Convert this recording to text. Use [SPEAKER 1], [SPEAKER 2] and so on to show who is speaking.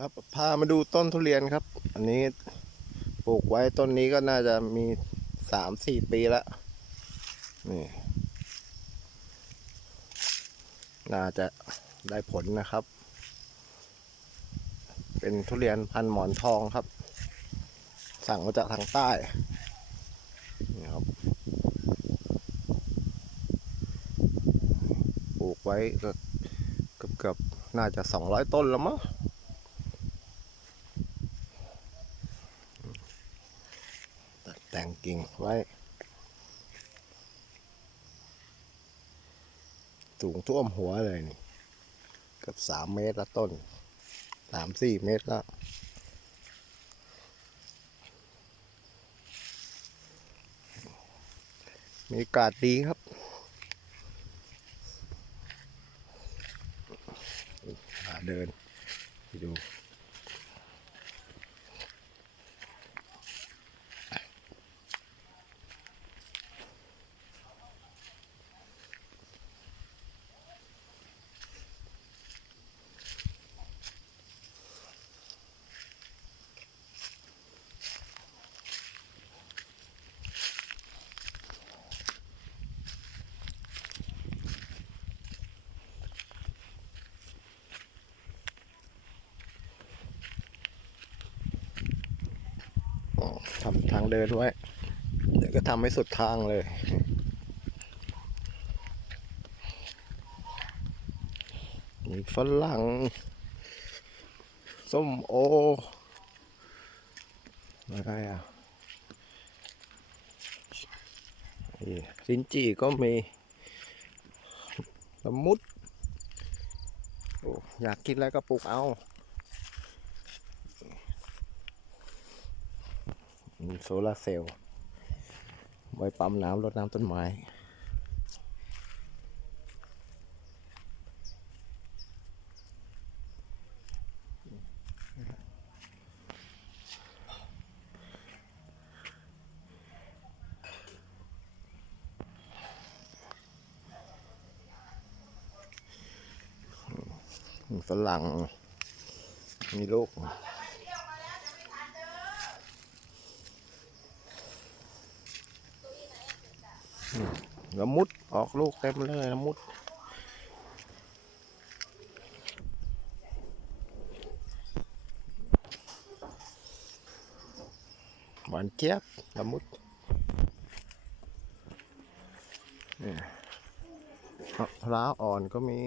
[SPEAKER 1] ครับพามาดูต้นทุเรียนครับ อันนี้ปลูกไว้ต้นนี้ก็น่าจะมีสามสี่ปีล้วนี่ น่าจะได้ผลนะครับ เป็นทุเรียนพันหมอนทองครับ สั่งมาจากทางใต้นี่ครับปลูกไว้ก็เกือบเกือบๆน่าจะสองร้อยต้นแล้วมั้ง ตัด แต่งกิ่งไว้ สูงท่วมหัวเลยนี่เกือบสามเมตรละต้นสามสี่เมตรล้วมีอากาศดีครับ เดินไปดู ทำทางเดินไว้ เดี๋ยวก็ทำให้สุดทางเลย มีฝรั่ง ส้มโออะไรอะนี่ลินจีก็มีละมุด อยากกินอะไรก็ปลูกเอา โซลาร์เซลล์ไว้ปั๊มน้ำรดน้ำต้นไม้ ฝรั่งมีลูก ละมุดออกลูกเต็มเลยละมุด หวานเจี๊ยบละมุดนี่มะพร้าวอ่อนก็มี